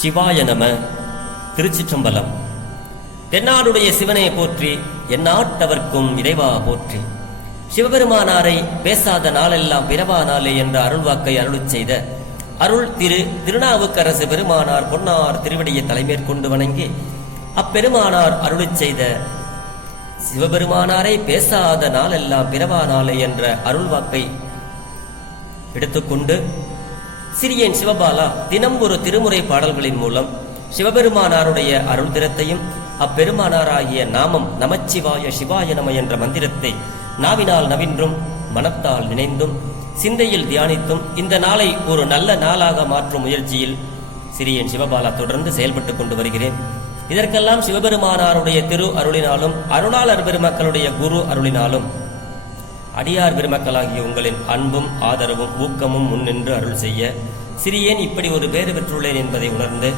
சிவாய நம. திருச்சிற்றம்பலம். தென்னாடுடைய சிவனை போற்றி, எந்நாட்டவர்க்கும் இறைவா போற்றி. சிவபெருமானாரை பேசாத நாளெல்லாம் பிறவா நாளே என்ற அருள்வாக்கை அருளுச் செய்த அருள் திரு திருநாவுக்கரசு பெருமானார் பொன்னார் திருவடியை தலைமேற்கொண்டு வணங்கி அப்பெருமானார் அருளுச் செய்த சிவபெருமானாரை பேசாத நாளெல்லாம் பிறவா நாளே என்ற அருள்வாக்கை எடுத்துக்கொண்டு சிறியன் சிவபாலா தினம் ஒரு திருமுறை பாடல்களின் மூலம் சிவபெருமானாருடைய அருள் திறத்தையும் அப்பெருமானாராகிய நாமம் நமச்சிவாய சிவாய நம என்ற மந்திரத்தை நாவினால் நவின்றும் மனத்தால் நினைந்தும் சிந்தையில் தியானித்தும் இந்த நாளை ஒரு நல்ல நாளாக மாற்றும் முயற்சியில் சிறியன் சிவபாலா தொடர்ந்து செயல்பட்டுக் கொண்டு வருகிறேன். இதற்கெல்லாம் சிவபெருமானாருடைய திரு அருளினாலும் அருளாளர் பெருமக்களுடைய குரு அருளினாலும் அடியார் பெருமக்களாகிய உங்களின் அன்பும் ஆதரவும் ஊக்கமும் முன்னின்று அருள் செய்ய சிறியேன் இப்படி ஒரு பேறு பெற்றுள்ளேன் என்பதை உணர்ந்து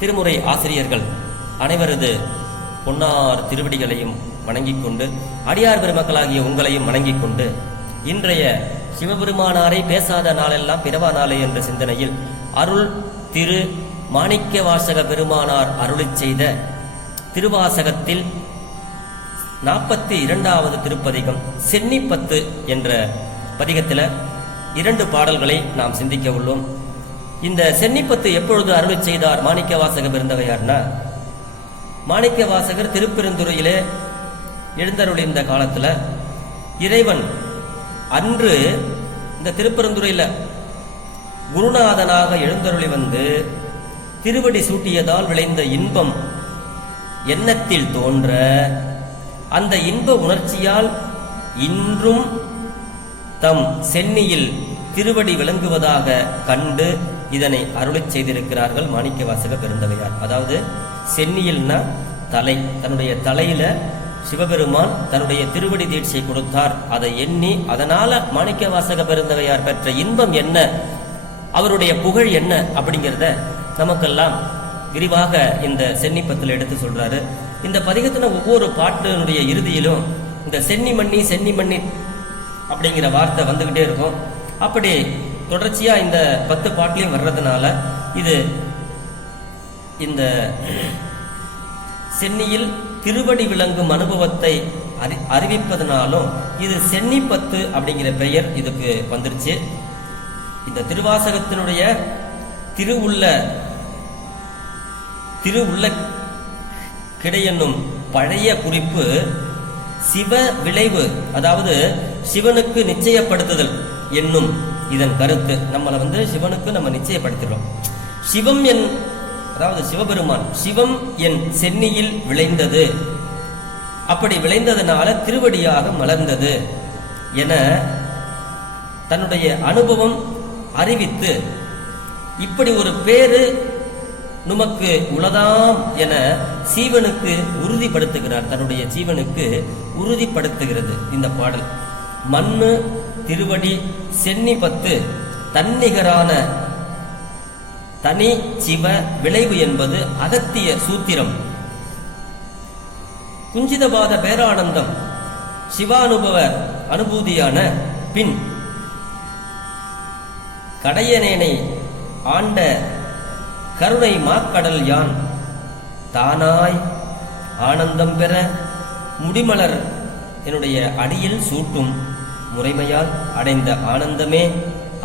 திருமுறை ஆசிரியர்கள் அனைவரது பொன்னார் திருவடிகளையும் வணங்கிக் கொண்டு அடியார் பெருமக்களாகிய உங்களையும் வணங்கிக் கொண்டு இன்றைய சிவபெருமானாரை பேசாத நாளெல்லாம் பிறவா நாளே என்ற சிந்தனையில் அருள் திரு மாணிக்க வாசக பெருமானார் அருளிச் செய்த திருவாசகத்தில் 42வது திருப்பதிகம் சென்னிப்பத்து என்ற பதிகத்தில் 2 பாடல்களை நாம் சிந்திக்க உள்ளோம். இந்த சென்னிப்பத்து எப்பொழுது அருளிச் செய்தார் மாணிக்க வாசக பெருந்தகையார்னா, மாணிக்க வாசகர் திருப்பெருந்துறையிலே எழுந்தருளிந்த காலத்தில் இறைவன் அன்று இந்த திருப்பெருந்துறையில் குருநாதனாக எழுந்தருளி வந்து திருவடி சூட்டியதால் விளைந்த இன்பம் எண்ணத்தில் தோன்ற அந்த இன்ப உணர்ச்சியால் இன்றும் தம் சென்னியில் திருவடி விளங்குவதாக கண்டு இதனை அருளிச் செய்திருக்கிறார்கள் மாணிக்க வாசக பெருந்தகையார். அதாவது சென்னியில்னா தலை, தன்னுடைய தலையில சிவபெருமான் தன்னுடைய திருவடி தீட்சை கொடுத்தார். அதை எண்ணி அதனால மாணிக்க வாசக பெருந்தகையார் பெற்ற இன்பம் என்ன, அவருடைய புகழ் என்ன அப்படிங்கிறத நமக்கெல்லாம் விரிவாக இந்த சென்னிப்பத்தில் எடுத்து சொல்றாரு. இந்த பதிகத்தின ஒவ்வொரு பாட்டினுடைய இறுதியிலும் இந்த சென்னி மண்ணி அப்படிங்கிற வார்த்தை வந்துகிட்டே இருக்கும். அப்படி தொடர்ச்சியா இந்த 10 பாட்டிலையும் வர்றதுனால இது இந்த சென்னியில் திருவடி விளங்கும் அனுபவத்தை அறிவிப்பதனாலும் இது சென்னிப்பத்து அப்படிங்கிற பெயர் இதுக்கு வந்துருச்சு. இந்த திருவாசகத்தினுடைய திருவுள்ள கிடையென்னும் பழைய குறிப்பு சிவ விளைவு, அதாவது சிவனுக்கு நிச்சயப்படுத்துதல் என்னும் இதன் கருத்து. நம்மளை சிவனுக்கு நம்ம நிச்சயப்படுத்துகிறோம். சிவம் அதாவது சிவபெருமான் சிவம் என் சென்னியில் விளைந்தது, அப்படி விளைந்ததனால திருவடியாக மலர்ந்தது என தன்னுடைய அனுபவம் அறிவித்து இப்படி ஒரு பேரு நமக்கு உளதாம் என சீவனுக்கு உறுதிப்படுத்துகிறார். தன்னுடைய ஜீவனுக்கு உறுதிப்படுத்துகிறது இந்த பாடல். மண்ணு திருவடி சென்னிப்பத்து தன்னிகரான தனி சிவ விளைவு என்பது அகத்திய சூத்திரம். குஞ்சிதபாத பேரானந்தம் சிவானுபவ அனுபூதியான பின் கடையனேனை ஆண்ட கருணை மாக்கடல் யான் தானாய் ஆனந்தம் பெற முடிமலர் என்னுடைய அடியில் சூட்டும் முறைமையால் அடைந்த ஆனந்தமே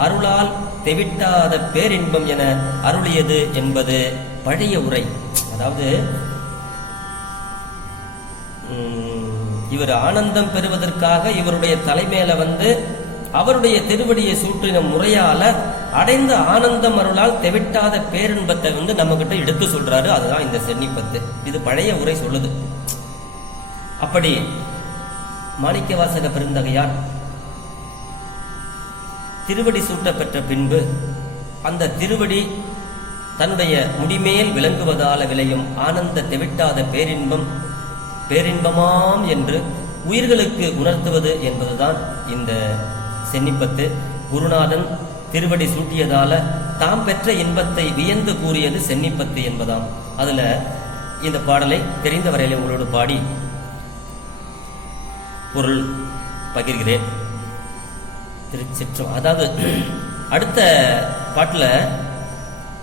அருளால் தெவிட்டாத பேரின்பம் என அருளியது என்பது பழைய உரை. அதாவது இவர் ஆனந்தம் பெறுவதற்காக இவருடைய தலைமையில அவருடைய திருவடியை சூற்றின முறையால அடைந்த ஆனந்தம் அருளால் தெவிட்டாத பேரின்பத்தை நம்ம கிட்ட எடுத்து சொல்றாரு. அதுதான் இந்த சென்னிப்பத்து. இது பழைய உரை சொல்லுது. அப்படி மாணிக்க வாசக பெருந்தகையார் திருவடி சூட்ட பெற்ற பின்பு அந்த திருவடி தன்னுடைய முடிமேல் விளங்குவதால விளையும் ஆனந்த தெவிட்டாத பேரின்பமாம் என்று உயிர்களுக்கு உணர்த்துவது என்பதுதான் இந்த சென்னிப்பத்து. குருநாதன் திருவடி சூட்டியதால தாம் பெற்ற இன்பத்தை வியந்து கூறியது சென்னிப்பத்து என்பதாம். அதுல இந்த பாடலை தெரிந்த வரையிலே உங்களோடு பாடி பொருள் பகிர்கிறேன். திருச்சிற்றம். அதாவது அடுத்த பாட்டுல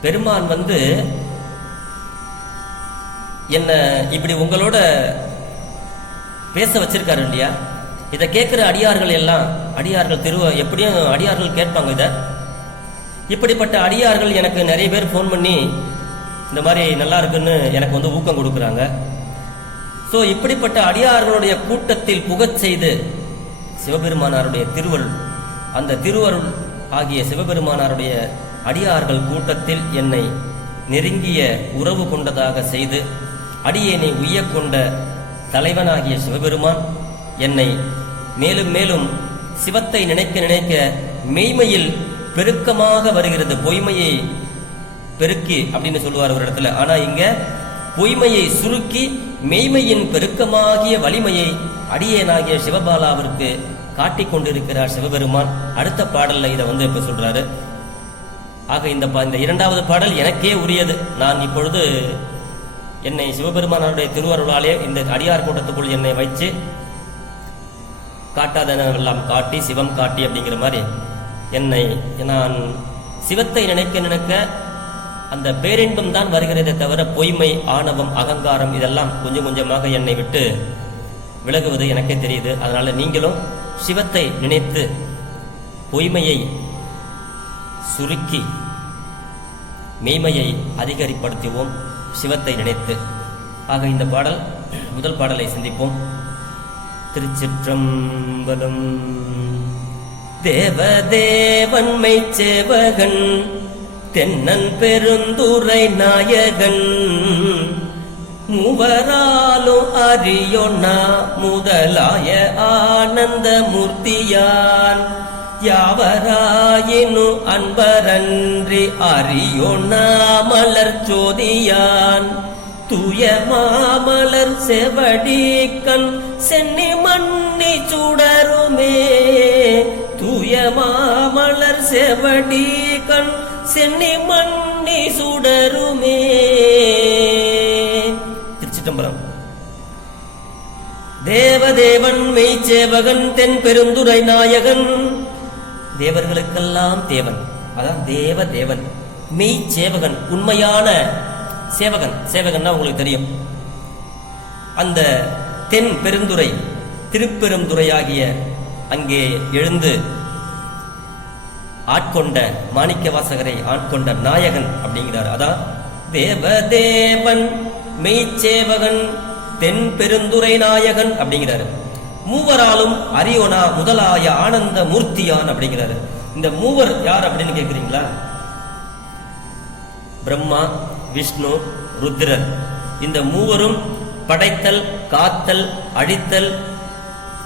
பெருமான் என்ன இப்படி உங்களோட பேச வச்சிருக்காரு இல்லையா? இதை கேட்கிற அடியார்கள் எல்லாம், அடியார்கள் எப்படியும் அடியார்கள் கேட்பாங்க. இதை இப்படிப்பட்ட அடியார்கள் எனக்கு நிறைய பேர் ஃபோன் பண்ணி இந்த மாதிரி நல்லா இருக்குன்னு எனக்கு ஊக்கம் கொடுக்குறாங்க. ஸோ இப்படிப்பட்ட அடியார்களுடைய கூட்டத்தில் புகச் செய்து சிவபெருமானாருடைய திருவருள், அந்த திருவருள் ஆகிய சிவபெருமானாருடைய அடியார்கள் கூட்டத்தில் என்னை நெருங்கிய உறவு கொண்டதாக செய்து அடியேனை உய்யக் கொண்ட தலைவனாகிய சிவபெருமான் என்னை மேலும் மேலும் சிவத்தை நினைக்க நினைக்க மெய்மையில் பெருக்கமாக வருகிறது. பொய்மையை பெருக்கி அப்படின்னு சொல்லுவார் ஒரு இடத்துல. ஆனா இங்க பொய்மையை சுருக்கி மெய்மையின் பெருக்கமாகிய வலிமையை அடியேனாகிய சிவபாலாவிற்கு காட்டிக் கொண்டிருக்கிறார் சிவபெருமான். அடுத்த பாடல்ல இதை இப்ப சொல்றாரு. ஆக இந்த இரண்டாவது பாடல் எனக்கே உரியது. நான் இப்பொழுது என்னை சிவபெருமானுடைய திருவருளாலே இந்த அடியார் கூட்டத்துக்குள் என்னை வைத்து காட்டாதெல்லாம் காட்டி சிவம் காட்டி அப்படிங்கிற மாதிரி என்னை நான் சிவத்தை நினைக்க நினைக்க அந்த பேரின்பம் தான் வருகிறதே தவிர பொய்மை, ஆணவம், அகங்காரம் இதெல்லாம் கொஞ்சம் கொஞ்சமாக என்னை விட்டு விலகுவது எனக்கே தெரியுது. அதனால நீங்களும் சிவத்தை நினைத்து பொய்மையை சுருக்கி மெய்மையை அதிகரிப்படுத்துவோம் சிவத்தை நினைத்து. ஆக இந்த பாடல், முதல் பாடலை சிந்திப்போம். திருச்சிற்றம்பலம். தேவதேவன் மெய்ச்சேவகன் தென்னன் பெருந்துரை நாயகன் மூவராலும் அறியொன்னா முதலாய ஆனந்த மூர்த்தியான் யாவராயினு அன்பரன்றி அறியொன்னா மலர் சோதியான் தூய மாமலர் செவடிக்கண் சென்னி மன்னி சுடருமே தூய மாமலர் செவடிக்கண் சென்னி மன்னி சுடருமே. திருச்சிட்டம்பரம். தேவதேவன் மெய்ச்சேவகன் தென் பெருந்துரை நாயகன், தேவர்களுக்கெல்லாம் தேவன், அதான் தேவதேவன். மெய்ச்சேவகன், உண்மையான சேவகன். சேவகன்னா உங்களுக்கு தெரியும். அந்த தென் பெருந்துரை, திருப்பெருந்துறையாகிய அங்கே எழுந்து ஆட்கொண்ட மாணிக்க வாசகரை ஆட்கொண்ட நாயகன் அப்படிங்கிறார். அதான் தேவதேவன் மெய்ச்சேவகன் தென் பெருந்துரை நாயகன் அப்படிங்கிறாரு. மூவராலும் அறியோனா முதலாய ஆனந்த மூர்த்தியான் அப்படிங்கிறாரு. இந்த மூவர் யார் அப்படின்னு கேட்கிறீங்களா? பிரம்மா, விஷ்ணு, ருத்ரர். இந்த மூவரும் படைத்தல், காத்தல், அழித்தல்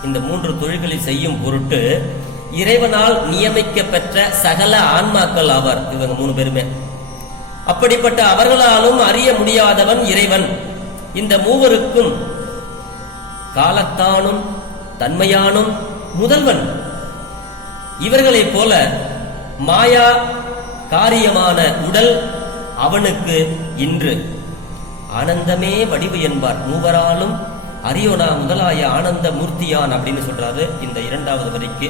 இந்த மூன்று தொழில்களை செய்யும் பொருட்டு இறைவனால் நியமிக்க பெற்ற சகல ஆன்மாக்கள் ஆவார் இவங்க மூணு பேருமே. அப்படிப்பட்ட அவர்களாலும் அறிய முடியாதவன் இறைவன். இந்த மூவருக்கும் காலத்தானும் தன்மையானும் முதல்வன். இவர்களைப் போல மாயா காரியமான உடல் அவனுக்கு இன்று ஆனந்தமே வடிவு என்பார். மூவராலும் அறியோனா முதலாய ஆனந்த மூர்த்தியான் அப்படின்னு சொல்றாரு இந்த இரண்டாவது வரிக்கு.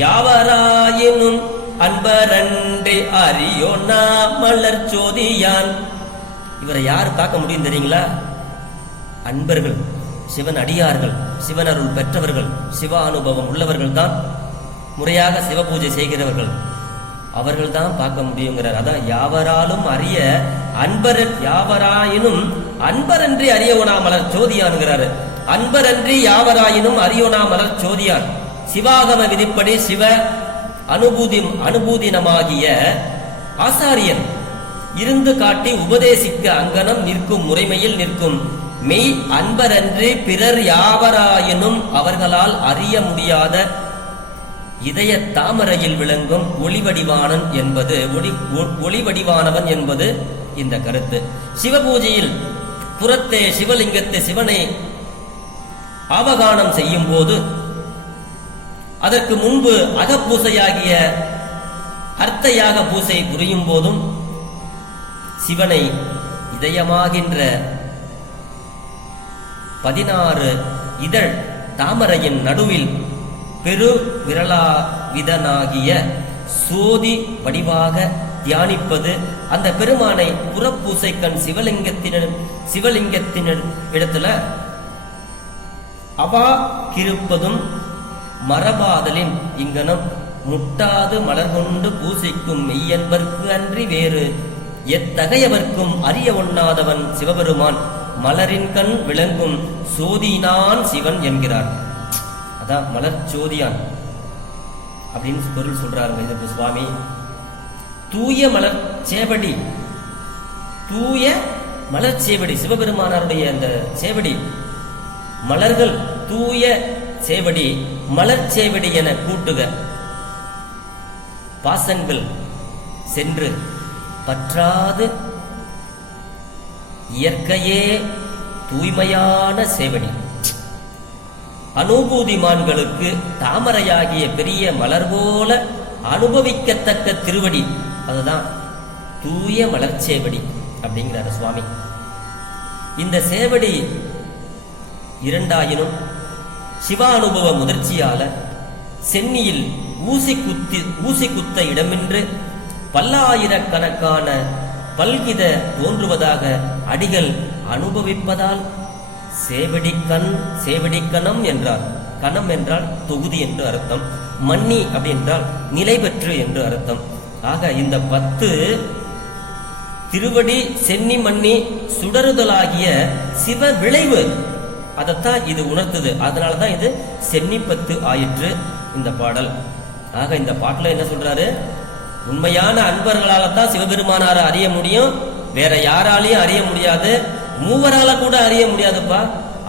யாவராயினும் அன்பரன்றி அறியோனா மலர் சோதியான். இவரை யார் பார்க்க முடியும் தெரியுங்களா? அன்பர்கள், சிவன் அடியார்கள், சிவனருள் பெற்றவர்கள், சிவ அனுபவம் உள்ளவர்கள் தான், முறையாக சிவ பூஜை செய்கிறவர்கள், அவர்கள் தான் பார்க்க முடியுங்கிறார். அதான் யாவராலும் அறிய அன்பர், யாவராயினும் அன்பரன்றி அறியோனா மலர் சோதியான்கிறாரு. அன்பரன்றி யாவராயினும் அறியோனா மலர் சோதியான். சிவாகம விதிப்படி சிவ அனுபூதினமாகிய ஆசாரியன் இருந்து காட்டி உபதேசிக்க அங்கனம் நிற்கும் முறைமையில் நிற்கும் மெய் அன்பரன்றி பிறர் யாவராயினும் அவர்களால் அறிய முடியாத இதய தாமரையில் விளங்கும் ஒளிவடிவானன் என்பது ஒளிவடிவானவன் என்பது இந்த கருத்து. சிவபூஜையில் புறத்தே சிவலிங்கத்தை சிவனை ஆவகானம் செய்யும் போது அதற்கு முன்பு அகப்பூசையாகிய அர்த்தையாக பூசை புரியும் போதும் சிவனை இதயமாகின்ற 16 இதழ் தாமரையின் நடுவில் பெரு விரலாவிதனாகிய சோதி வடிவாக தியானிப்பது, அந்த பெருமானை புறப்பூசைக்கண் சிவலிங்கத்தின் இடத்துல அவா கிருப்பதும் மரபாதலின் இங்கனம் முட்டாது மலர் கொண்டு பூசைக்கும் மெய்யன்பர்க்கு அன்றி வேறு எத்தகையவர்க்கும் அறிய ஒண்ணாதவன் சிவபெருமான் மலரின் கண் விளங்கும் சோதினான் சிவன் என்கிறார். அதான் மலர் சோதியான் அப்படின்னு பொருள் சொல்றாருங்க இதற்கு சுவாமி. தூய மலர் சேவடி, தூய மலர் சேவடி, சிவபெருமானாருடைய அந்த சேவடி மலர்கள் தூய சேவடி மலர் சேவடி என கூட்டுக. பாசங்கள் சென்று பற்றாது இயற்கையே தூய்மையான சேவடி. அனுபூதிமான்களுக்கு தாமரையாகிய பெரிய மலர் போல அனுபவிக்கத்தக்க திருவடி, அதுதான் தூய மலர் சேவடி அப்படிங்கிறார் சுவாமி. இந்த சேவடி இரண்டாயினும் சிவானுபவ முதிர்ச்சியால சென்னியில் ஊசி குத்த இடமின்று பல்லாயிரக்கணக்கான பல்கித தோன்றுவதாக அடிகள் அனுபவிப்பதால் சேவடிக்கணம் என்றார். கணம் என்றால் தொகுதி என்று அர்த்தம், மன்னி அப்படி என்றால் நிலை பெற்று என்று அர்த்தம். ஆக இந்த 10 திருவடி சென்னி மன்னி சுடறுதலாகிய சிவ விளைவு, அதைத்தான் இது உணர்த்துது. அதனாலதான் இது சென்னிப்பத்து ஆயிற்று இந்த பாடல். ஆக இந்த பாட்டுல என்ன சொல்றாரு? உண்மையான அன்பர்களால்தான் சிவபெருமானார அறிய முடியும், வேற யாராலையும் அறிய முடியாது, மூவரால கூட அறிய முடியாதுப்பா.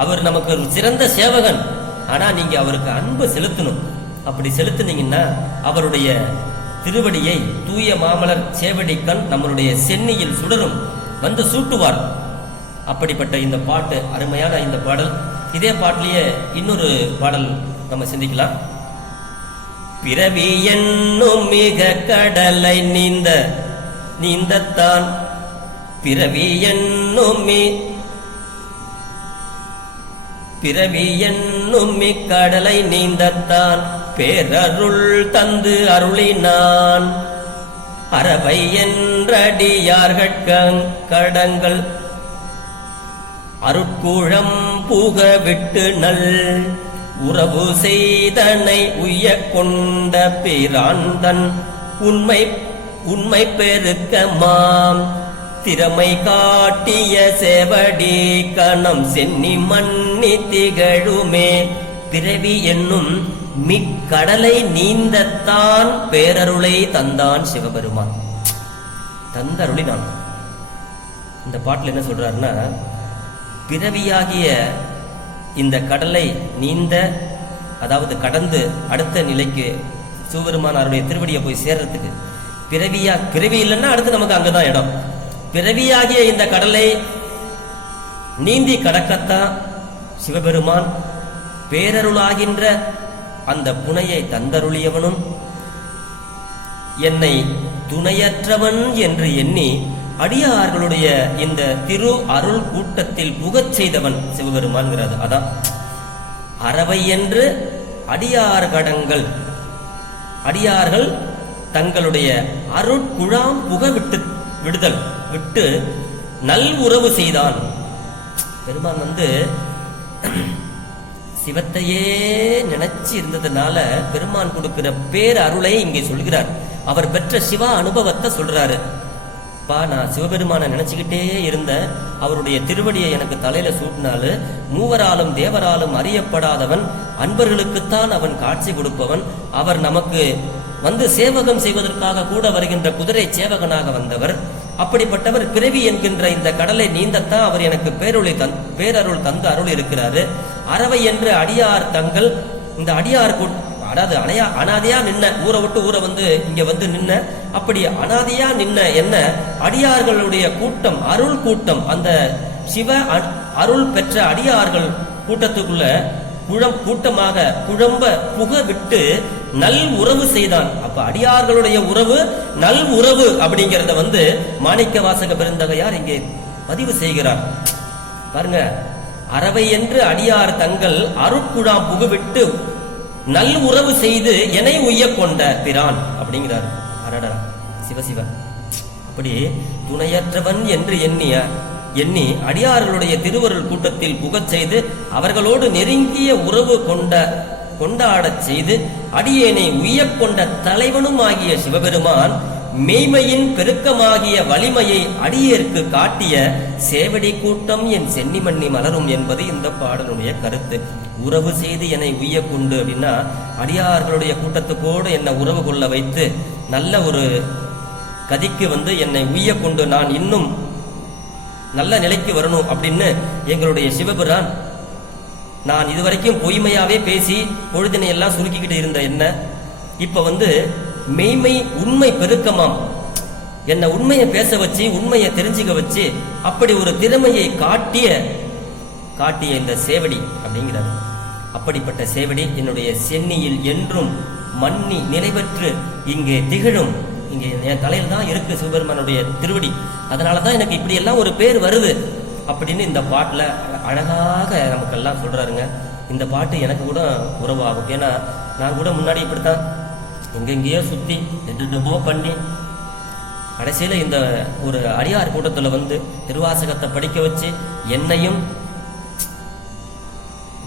அவர் நமக்கு ஒரு சிறந்த சேவகன். ஆனா நீங்க அவருக்கு அன்பு செலுத்தணும். அப்படி செலுத்தினீங்கன்னா அவருடைய திருவடியை தூய மாமலர் சேவடி கண் நம்மளுடைய சென்னியில் சுடரும், வந்து சூட்டுவார். அப்படிப்பட்ட இந்த பாட்டு, அருமையான இந்த பாடல். இதே பாட்டிலேயே இன்னொரு பாடல் நம்ம சிந்திக்கலாம். பிறவி என்னும் மிக கடலை நீந்தத்தான், பிறவி என்னும் கடலை நீந்தத்தான் பேரருள் தந்து அருளினான். அறவை என்றடியார்கடங்கள் அருட்குழம் புக விட்டு நல் உறவு செய்தனை உய்ய கொண்ட பிராந்தன் உண்மை பெருக்கமாம் திறமை காட்டிய சேவடி கணம் சென்னி மன்னி திகழுமே. பிறவி என்னும் மிக்கடலை நீந்தத்தான் பேரருளை தந்தான் சிவபெருமான். தந்தருளி நான் இந்த பாட்டில் என்ன சொல்றாருன்னா, பிறவியாகிய இந்த கடலை நீந்த, அதாவது கடந்து அடுத்த நிலைக்கு சிவபெருமானாருடைய திருவடியை போய் சேர்றதுக்கு பிறவி இல்லைன்னா அடுத்து நமக்கு அங்கதான் இடம். பிறவியாகிய இந்த கடலை நீந்தி கடக்கத்தான் சிவபெருமான் பேரருளாகின்ற அந்த புனையை தந்தருளியவனும் என்னை துணையற்றவன் என்று எண்ணி அடியார்களுடைய இந்த திரு அருள் கூட்டத்தில் புகச் செய்தவன் சிவபெருமான்கிறது. அதான் அறவை என்று அடியார்கள் தங்களுடைய அருட்குழாம் புக விட்டு நல் உறவு செய்தான். பெருமான் சிவத்தையே நினைச்சு இருந்ததுனால பெருமான் கொடுக்கிற பேர் அருளை இங்கே சொல்கிறார். அவர் பெற்ற சிவ அனுபவத்தை சொல்றாரு. நான் சிவபெருமான நினைச்சுக்கிட்டே இருந்த, அவருடைய திருவடியை எனக்கு தலையில சூட்டினாலு, மூவராலும் தேவராலும் அறியப்படாதவன், அன்பர்களுக்குத்தான் அவன் காட்சி கொடுப்பவன், அவர் நமக்கு சேவகம் செய்வதற்காக கூட வருகின்ற குதிரை சேவகனாக வந்தவர். அப்படிப்பட்டவர் பிறவி என்கின்ற இந்த கடலை நீந்தத்தான் அவர் எனக்கு பேரருள் தந்து அருள் இருக்கிறாரு. அறவை என்று அடியார் தங்கள் இந்த அடியார், அதாவது அனாதையா நின்ன, ஊரை விட்டு ஊரை இங்க நின்ன, அப்படி அனாதையா நின்ன என்ன அடியார்களுடைய கூட்டம், அருள் கூட்டம், அந்த சிவ அருள் பெற்ற அடியார்கள் கூட்டத்துக்குள்ள கூட்டமாக குழம்ப புக விட்டு நல் உறவு செய்தான். அப்ப அடியார்களுடைய உறவு நல் உறவு அப்படிங்கறத மாணிக்க வாசக பெருந்தகையார் இங்கே பதிவு செய்கிறார். பாருங்க, அறவை என்று அடியார் தங்கள் அருட்குழாம் புகுவிட்டு நல் உறவு செய்து என்னை உய்ய கொண்ட பிரான் அப்படிங்கிறார். அடடா, சிவசிவ அப்படி துணையற்றவன் என்று எண்ணி அடியார்களுடைய திருவருள் கூட்டத்தில் புகச் செய்து அவர்களோடு நெருங்கிய உறவு கொண்டாடச் செய்து அடியேனை உய்யக் கொண்ட தலைவனும் ஆகிய சிவபெருமான் மெய்மையின் பெருக்கமாகிய வலிமையை அடியேற்கு காட்டிய சேவடி கூட்டம் என் சென்னிமண்ணி மலரும் என்பது இந்த பாடலுடைய கருத்து. உறவு செய்து என்னை உய்ய கொண்டு அப்படின்னா அடியார்களுடைய கூட்டத்துக்கோடு என்னை உறவு கொள்ள வைத்து நல்ல ஒரு கதிக்கு என்னை உய்ய கொண்டு நான் இன்னும் நல்ல நிலைக்கு வரணும் அப்படின்னு எங்களுடைய சிவபிரான், நான் இதுவரைக்கும் பொய்மையாவே பேசி பொழுதினை எல்லாம் சுருக்கிக்கிட்டு இருந்த என்ன இப்ப மெய்மை உண்மை பெருக்கமாம் என்ன உண்மையை பேச வச்சு உண்மையை தெரிஞ்சுக்க வச்சு அப்படி ஒரு திறமையை காட்டிய இந்த சேவடி அப்படிங்கிறார். அப்படிப்பட்ட சேவடி என்னுடைய சென்னியில் என்றும் மன்னி நிறைவேற்று இங்கே திகழும். இங்கே என் தலையில் தான் இருக்கு சிவபெருமானுடைய திருவடி, அதனாலதான் எனக்கு இப்படி எல்லாம் ஒரு பேர் வருது அப்படின்னு இந்த பாட்டுல அழகாக நமக்கெல்லாம் சொல்றாருங்க. இந்த பாட்டு எனக்கு கூட உறவாகும். ஏன்னா நான் கூட முன்னாடி இப்படித்தான் எங்கெங்கேயோ சுத்தி எதுமோ பண்ணி கடைசியில இந்த ஒரு அடியார் கூட்டத்துல திருவாசகத்தை படிக்க வச்சு என்னையும்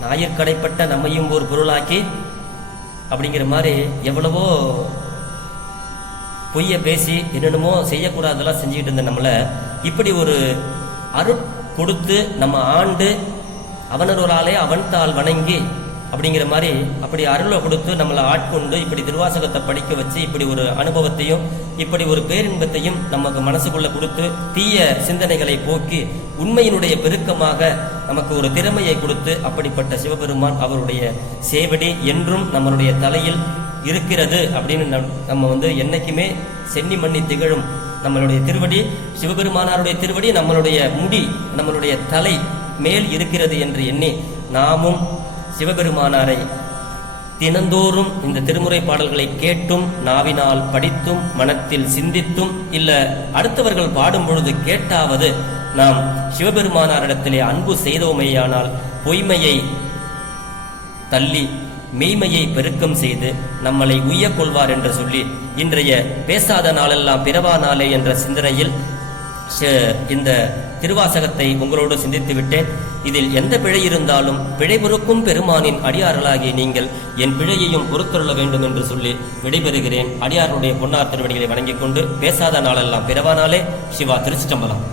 ஞாயிற்கடைப்பட்ட நம்மையும் ஒரு பொருளாக்கி அப்படிங்கிற மாதிரி எவ்வளவோ பொய்ய பேசி என்னென்னமோ செய்யக்கூடாதெல்லாம் செஞ்சுக்கிட்டு இருந்த நம்மள இப்படி ஒரு கொடுத்து நம்ம ஆண்டு அவனொருளாலே அவன் தாள் வணங்கி அப்படிங்கிற மாதிரி அப்படி அருளை கொடுத்து நம்மளை ஆட்கொண்டு இப்படி திருவாசகத்தை படிக்க வச்சு இப்படி ஒரு அனுபவத்தையும் இப்படி ஒரு பேரின்பத்தையும் நமக்கு மனசுக்குள்ள கொடுத்து தீய சிந்தனைகளை போக்கி உண்மையினுடைய பெருக்கமாக நமக்கு ஒரு திறமையை கொடுத்து அப்படிப்பட்ட சிவபெருமான் அவருடைய சேவடி என்றும் நம்மளுடைய தலையில் இருக்கிறது அப்படின்னு நம்ம என்னைக்குமே சென்னி மண்ணி திகழும் நம்மளுடைய திருவடி சிவபெருமானாருடைய திருவடி நம்மளுடைய முடி நம்மளுடைய தலை மேல் இருக்கிறது என்று எண்ணி நாமும் சிவபெருமானாரை தினந்தோறும் இந்த திருமுறை பாடல்களை கேட்டும் நாவினால் படித்தும் மனத்தில் சிந்தித்தும் இல்ல அடுத்தவர்கள் பாடும் பொழுது கேட்டாவது நாம் சிவபெருமானாரிடத்திலே அன்பு செய்தோமேயானால் பொய்மையை தள்ளி மெய்மையை பெருக்கம் செய்து நம்மளை உய்யக் கொள்வார் என்று சொல்லி இன்றைய பேசாத நாளெல்லாம் பிறவா நாளே என்ற சிந்தனையில் இந்த திருவாசகத்தை உங்களோடு சிந்தித்து விட்டேன். இதில் எந்த பிழை இருந்தாலும் பிழை பொறுக்கும் பெருமானின் அடியார்களாகிய நீங்கள் என் பிழையையும் பொறுத்தருள வேண்டும் என்று சொல்லி விடைபெறுகிறேன். அடியாருடைய பொன்னார் திருவடிகளை வணங்கிக் கொண்டு பேசாத நாளெல்லாம் பிறவா நாளே. சிவா. திருச்சிற்றம்பலம்.